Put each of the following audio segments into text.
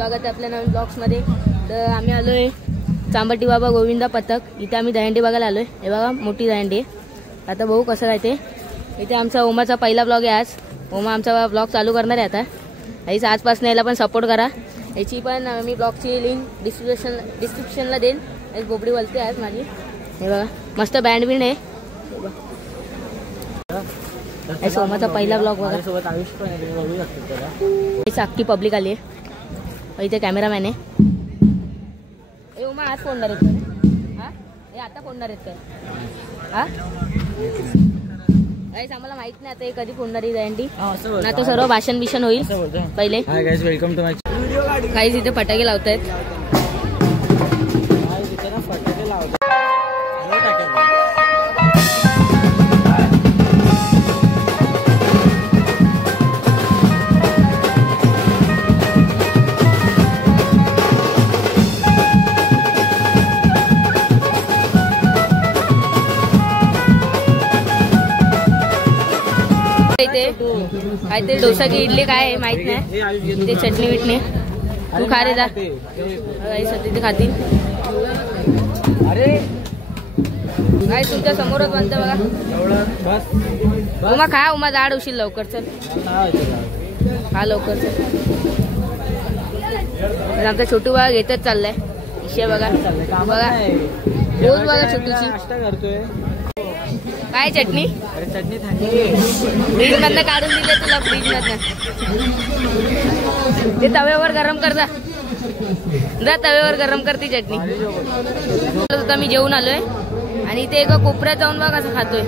स्वागत आहे आपल्या नवीन ब्लॉग्समध्ये। तर आम्ही आलोय चांबटी बाबा गोविंदा पथक, इथे आम्ही दहीहंडी बघायला आलोय। हे बघा मोठी दहीहंडी आहे। आता बघू कसं राहते। इथे आमचा ओमाचा पहिला ब्लॉग आहे आज। ओमा आमचा ब्लॉग चालू करणार आहे आता। आईच आजपासून याला पण सपोर्ट करा। याची पण मी ब्लॉगची लिंक डिस्क्रिप्शनला देईन। एक बोबडी बोलते आज माझी। हे बघा मस्त बँड बिंड आहे। ओमाचा पहिला ब्लॉग बघा। अख्खी पब्लिक आली आहे। इथे कॅमेरामॅन आहे। ओमा आज फोडणार आहेत का? हा हे आता फोडणार आहेत का? हा गाइस आम्हाला माहित नाही आता हे कधी फोडणार आहे दहीहंडी। ना तो सर्व भाषण बिषण होईल पहिले। Hi guys welcome to my video. Guys इथे फटाके लावतायत। गाइस इथे ना फटाके लावतात। काय ते डोसा की इडली काय आहे माहित नाही। ते चटणी विटणी तू खा रे जा। सध्या खातील। अरे काय तुमच्या समोरच बनतं बघा। उमा खा, उमा जाड होशील लवकर। चल खा लवकर चल। आमचा छोटू बघा घेतच चाललाय विषय बघा। बघा रोज बघा छोटूची काय चटणी। अरे चटणी फ्रीज मधनं काढून दिले तुला। फ्रीज मधनं ते तव्यावर गरम कर जा। तव्यावर गरम कर ती चटणी। आता मी जेवून आलोय आणि ते एका कोपऱ्यात जाऊन बघ कसं खातोय।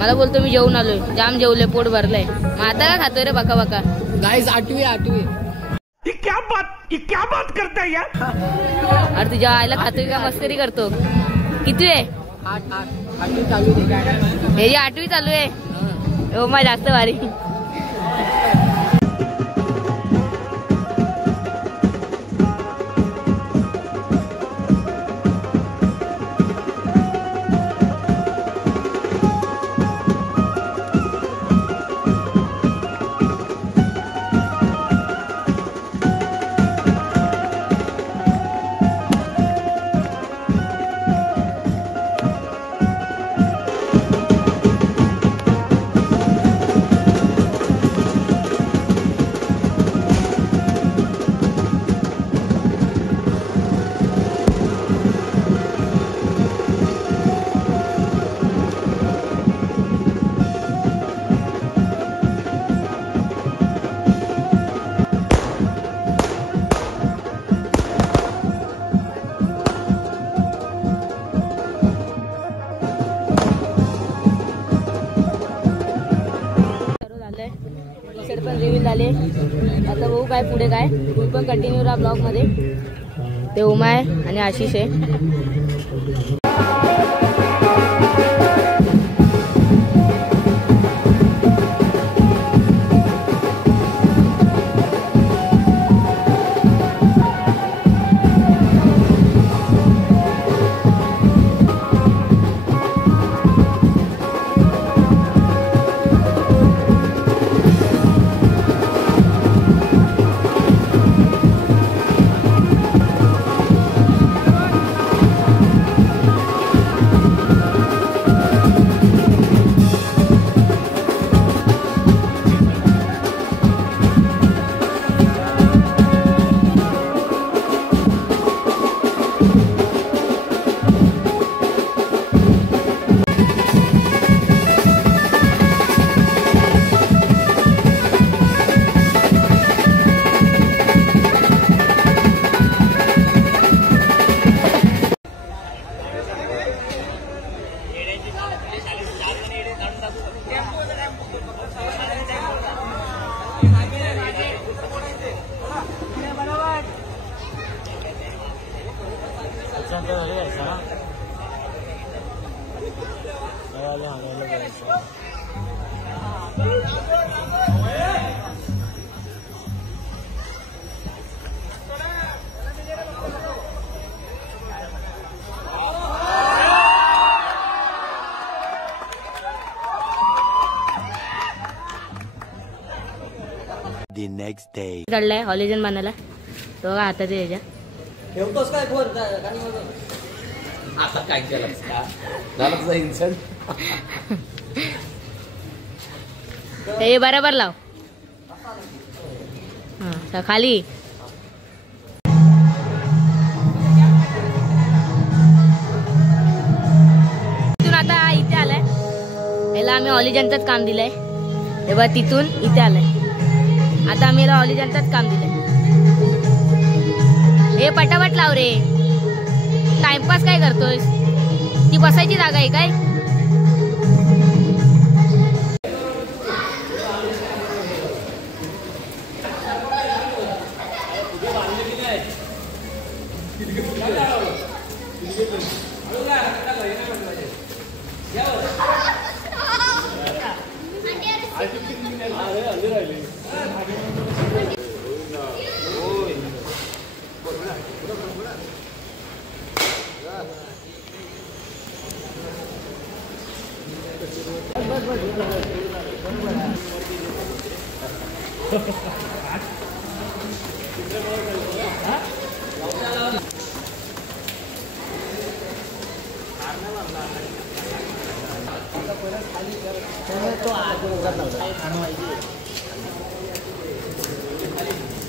मला बोलतो मी जेवून आलोय। जाम जेवले, पोट भरलंय। मग आता का खातोय रे बका बका। गाइस आठवी ये क्या बात करता है यार। अरे तुझ्या आईला खातोय का मस्करी करतो। किती आहे? 8 चालू आहे। 8वी चालू आहे। ओमा जास्त भारी। पण रिव्ह्यू झाले। आता बघू काय पुढे काय। तुम्ही पण कंटिन्यू राहा ब्लॉग मध्ये। ते उमा आहे आणि आशिष आहे। The next next day. काढलाय हॉलिजन बांधायला तो बघा हातात यायच्या ठेवतोस काय फोन आता काय केलं झालं तुझा इन्सल्ट हे बरोबर लाव हा खाली तिथून आता इथे आलाय याला आम्ही हॉलिजनचंच काम दिलंय हे बघ तिथून इथे आलाय आता आम्ही याला हॉलिजनचंच काम दिलंय हे पटापट लाव रे टाइमपास काय करतोय ती बसायची जागा आहे काय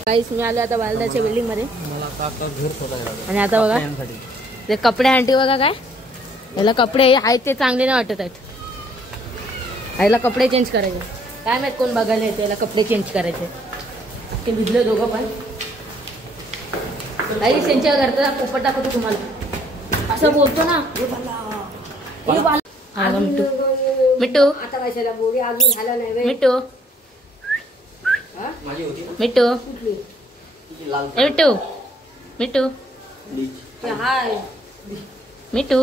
गाईस मी आलो आता बालदाच्या बिल्डिंग मध्ये आणि आता बघा ते कपडे आणते बघा काय याला कपडे आहेत ते चांगले नाही वाटत आहेत याला कपडे चेंज करायचे काय माहित कोण बघायला येते याला कपडे चेंज करायचे ते भिजले दोघं पण काही त्यांच्या घरचा पोपट दाखवतो तुम्हाला असं बोलतो ना मिट्टू मिट्टू मिट्टू मिट्टू मिट्टू मिट्टू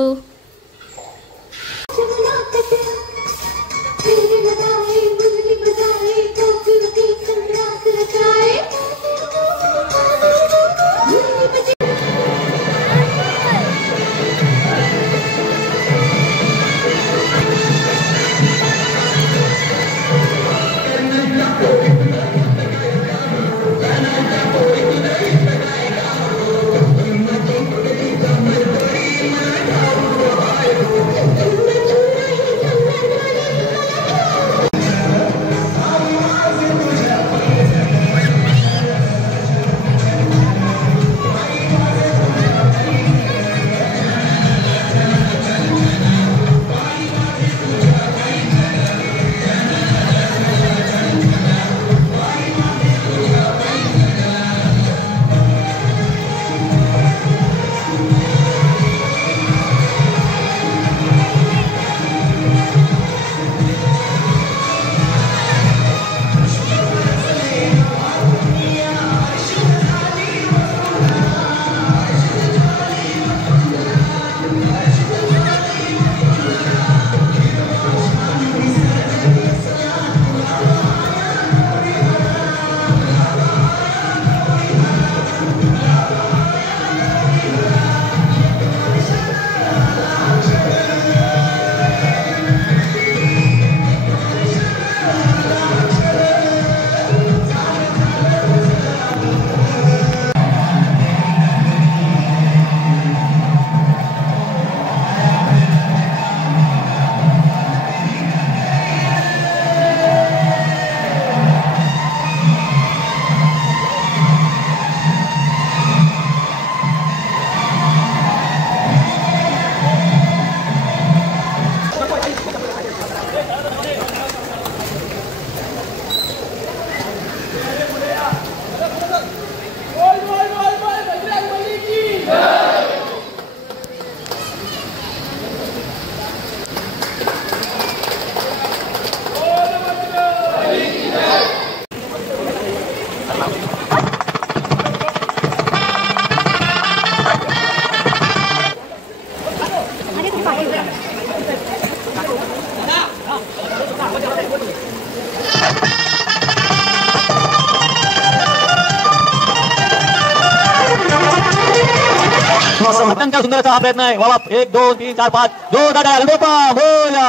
अत्यंत सुंदर असा हा प्रयत्न आहे. बाबा 1 2 3 4 5 जो दादा लोपा बोला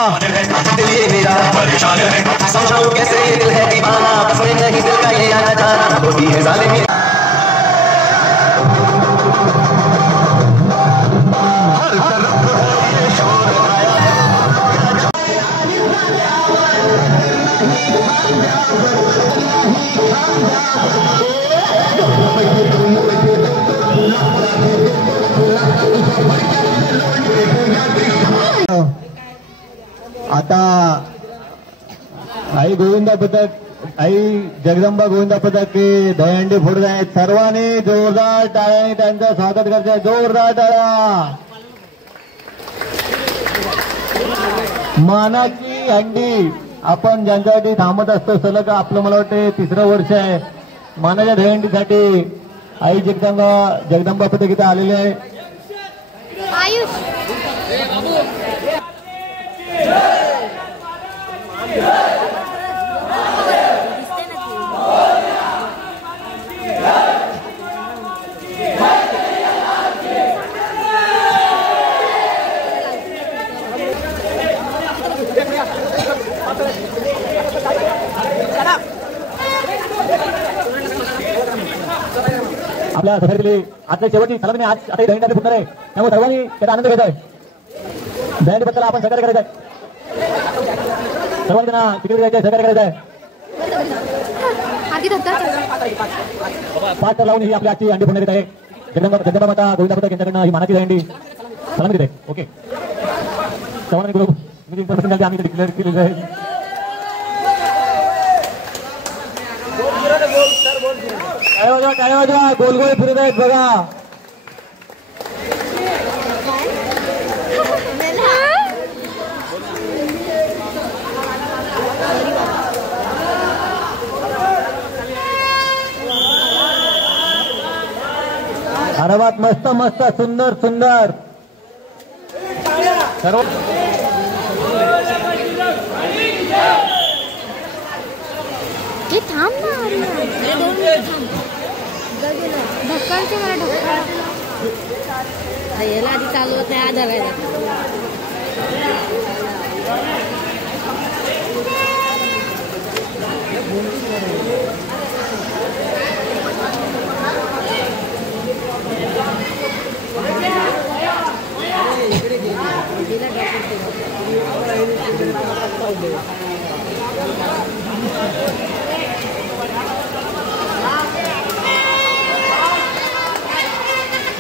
आता आई गोविंदा पथक, आई जगदंबा गोविंदा पथक के दहीहंडी फोडत आहेत. सर्वांनी जोरदार टाळ्याने त्यांचं स्वागत करताय. जोरदार टाळ्या. मानाची हंडी आपण ज्यांच्यासाठी थांबत असतो सलग आपलं मला वाटतं 3रं वर्ष आहे. मानाच्या दहीहंडीसाठी आई जगदंबा पथक इथे आलेले आहे. आपल्या सोसायटीतली आजच्या शेवटची सलगने आज आता दहीहंडी फुटणार आहे. त्यामुळे सर्वांनी त्याचा आनंद घ्यायचा आहे. दहीहंडी बद्दल आपण सहकार्य करायचं आहे. सर्वांनी त्यांना तिकडे जायचं आहे, सहकार्य करायचं आहे. 5 तर लावून ही आपली आजची हंडी फुटण्यात येत आहे. जगदंबा माता गोविंदा पथक यांच्याकडनं ही मानाची दहीहंडी सलामी देत आहे. ओके सर्वांनी ग्रुप इन्फॉर्मेशन आम्ही डिक्लेअर केलेलं आहे. टाळ्या वाजवा गोल गोल फिरत आहेत बघा. अरे बात मस्त मस्त सुंदर सुंदर सर्व थांब ना ढक्कनचे मला ढक्कन याला आधी चालवत नाही आधार आहे.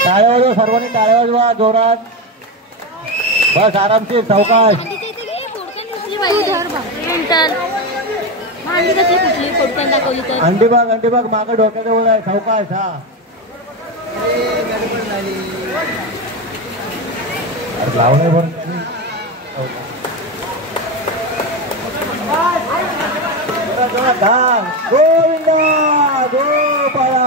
टाळ्या वाजवा सर्वांनी टाळ्या वाजवा जोरात. बस आरामशीर सावकाश. अंडी बाग मागं डोक्याजवळ आहे. सावकाश. हा लावणे पण गोविंदा गोपाळा.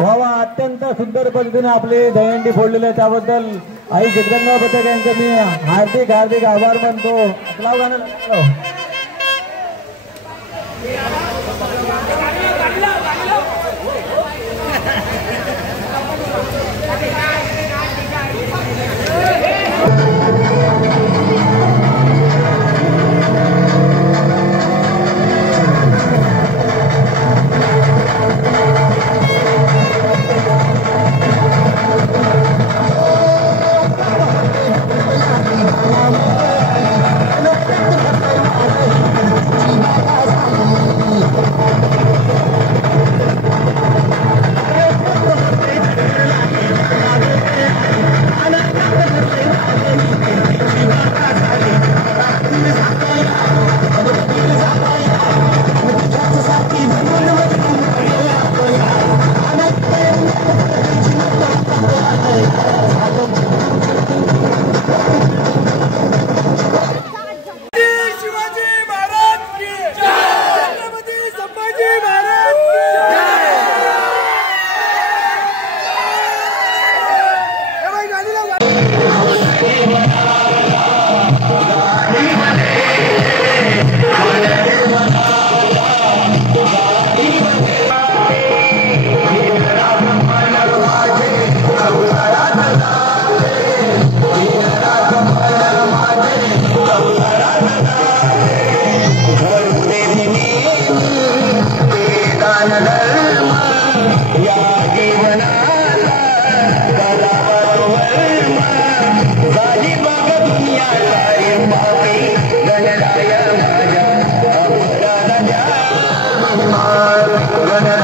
बाबा अत्यंत सुंदर पद्धतीने आपले दहीहंडी फोडलेले आहे. त्याबद्दल आई जगदंबा पथक यांचे मी हार्दिक हार्दिक आभार मानतो. आपला गाणं उद्या